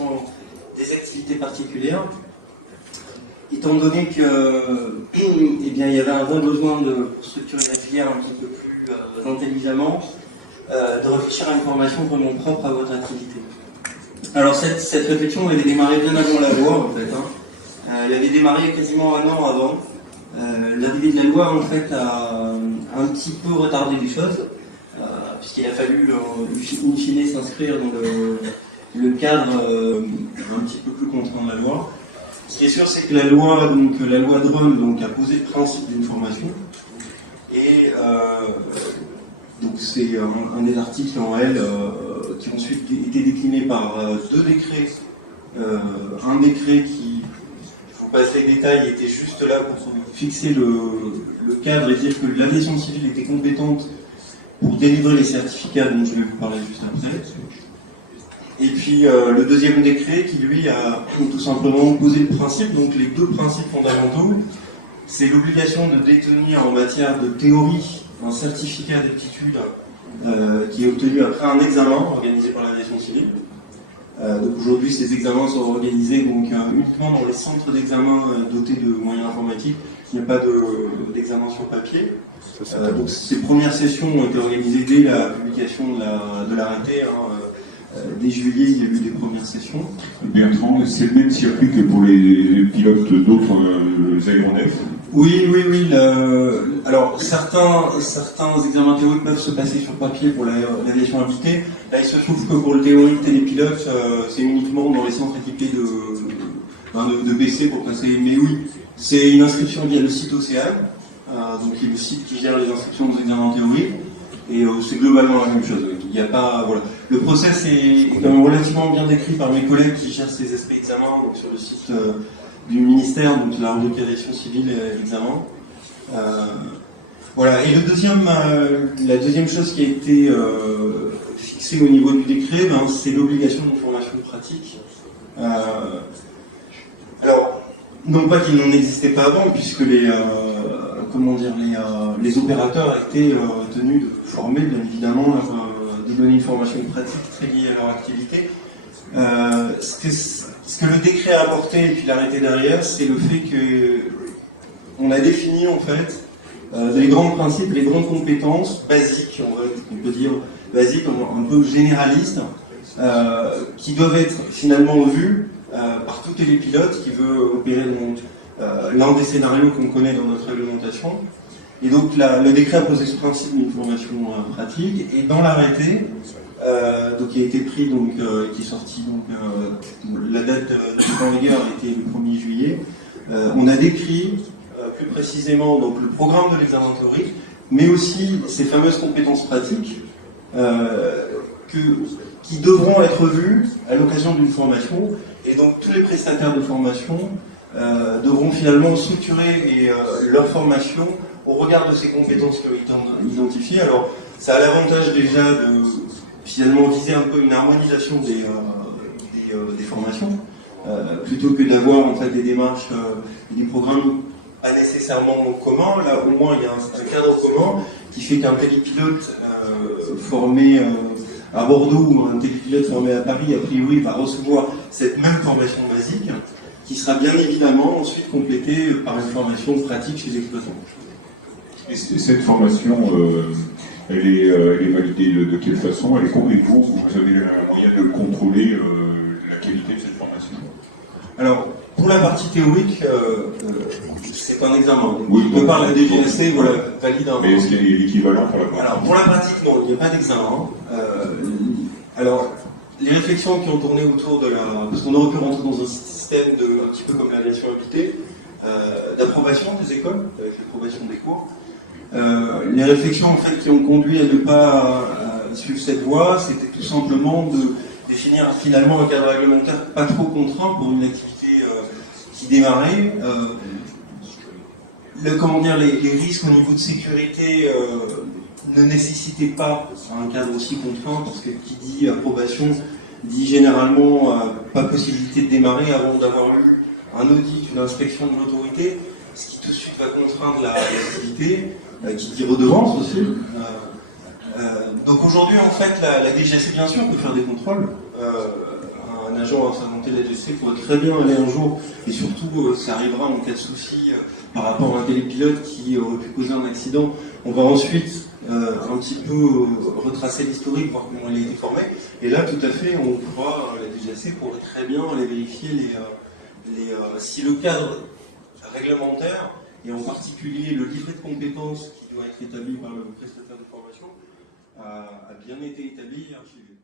présentation des activités particulières, étant donné que, eh bien, il y avait un vrai besoin de structurer la filière un petit peu plus intelligemment, de réfléchir à une formation vraiment propre à votre activité. Alors cette réflexion avait démarré bien avant la loi en fait. Elle avait démarré quasiment un an avant. L'arrivée de la loi en fait a un petit peu retardé les choses, puisqu'il a fallu in fine s'inscrire dans le cadre un petit peu plus contraint de la loi. Ce qui est sûr, c'est que la loi Drôme donc, a posé le principe d'une formation, et donc c'est un des articles en L qui ont ensuite été déclinés par deux décrets. Un décret qui, je vous passe les détails, était juste là pour fixer le cadre et dire que l'aviation civile était compétente pour délivrer les certificats dont je vais vous parler juste après. Et puis le deuxième décret qui lui a tout simplement posé le principe, donc les deux principes fondamentaux, c'est l'obligation de détenir en matière de théorie un certificat d'aptitude qui est obtenu après un examen organisé par l'aviation civile. Donc aujourd'hui, ces examens sont organisés donc, uniquement dans les centres d'examen dotés de moyens informatiques. Il n'y a pas d'examen sur papier. Donc ces premières sessions ont été organisées dès la publication de l'arrêté. Dès juillet, il y a eu des premières sessions. Bertrand, c'est le même circuit que pour les pilotes d'autres aéronefs? Oui. Alors, certains examens théoriques peuvent se passer sur papier pour l'aviation habitée. Là, il se trouve que pour le théorique télépilote, c'est uniquement dans les centres équipés de PC pour passer. Mais oui, c'est une inscription via le site Océane, donc qui est le site qui gère les inscriptions aux examens théoriques. Et c'est globalement la même chose. Il n'y a pas, voilà. Le process est quand même relativement bien décrit par mes collègues qui gèrent ces esprits d'examen donc sur le site du ministère, donc la rubrique aviation civile et examen. Voilà. Et la deuxième chose qui a été fixée au niveau du décret, c'est l'obligation d'une formation pratique. Alors, non pas qu'il n'en existait pas avant, puisque les opérateurs étaient tenus de former, bien évidemment, de donner une formation pratique très liée à leur activité. Ce que le décret a apporté, et puis l'arrêté derrière, c'est le fait qu'on a défini, en fait, les grands principes, les grandes compétences basiques, on peut dire basiques, un peu généralistes, qui doivent être finalement vues par tout télépilote qui veut opérer l'un des scénarios qu'on connaît dans notre réglementation. Et donc le décret a posé ce principe d'une formation pratique, et dans l'arrêté, qui a été pris, qui est sorti, la date de en vigueur était le 1er juillet, on a décrit plus précisément donc, le programme de l'examen théorique, mais aussi ces fameuses compétences pratiques qui devront être vues à l'occasion d'une formation, et donc tous les prestataires de formation devront finalement structurer leur formation au regard de ces compétences qui ont été identifiées. Alors, ça a l'avantage déjà de finalement viser un peu une harmonisation des formations, plutôt que d'avoir en fait des démarches, des programmes pas nécessairement communs. Là, au moins, il y a un cadre commun qui fait qu'un télépilote formé à Bordeaux ou un télépilote formé à Paris, a priori, va recevoir cette même formation basique, qui sera bien évidemment ensuite complétée par une formation pratique chez l'exploitant. Et cette formation, elle est validée de quelle façon? Elle est complète. Vous avez le moyen de contrôler la qualité de cette formation? Alors, pour la partie théorique, c'est un examen. Oui, de par la DGAC, valide un. Mais est-ce qu'il y a l'équivalent pour la pratique? Alors, pour la pratique, non, il n'y a pas d'examen. Alors, les réflexions qui ont tourné autour de parce qu'on aurait pu rentrer dans un système un petit peu comme l'aviation habitée, d'approbation des écoles, avec l'approbation des cours. Les réflexions en fait qui ont conduit à ne pas suivre cette voie, c'était tout simplement de définir finalement un cadre réglementaire pas trop contraint pour une activité qui démarrait. Les risques au niveau de sécurité ne nécessitaient pas un cadre aussi contraint, parce que qui dit approbation dit généralement pas possibilité de démarrer avant d'avoir eu un audit, une inspection de l'autorité, ce qui tout de suite va contraindre l'activité, qui dit redevance aussi. Donc aujourd'hui, en fait, la DGAC, bien sûr, peut faire des contrôles. un agent assermenté de la DGAC pourrait très bien aller un jour, et surtout ça arrivera en cas de souci par rapport à un télépilote qui aurait pu causer un accident. On va ensuite un petit peu retracer l'historique, voir comment il a été formé, et là tout à fait on pourra, la DGAC pourrait très bien aller vérifier si le cadre réglementaire, et en particulier le livret de compétences qui doit être établi par le prestataire de formation, a bien été établi et archivé.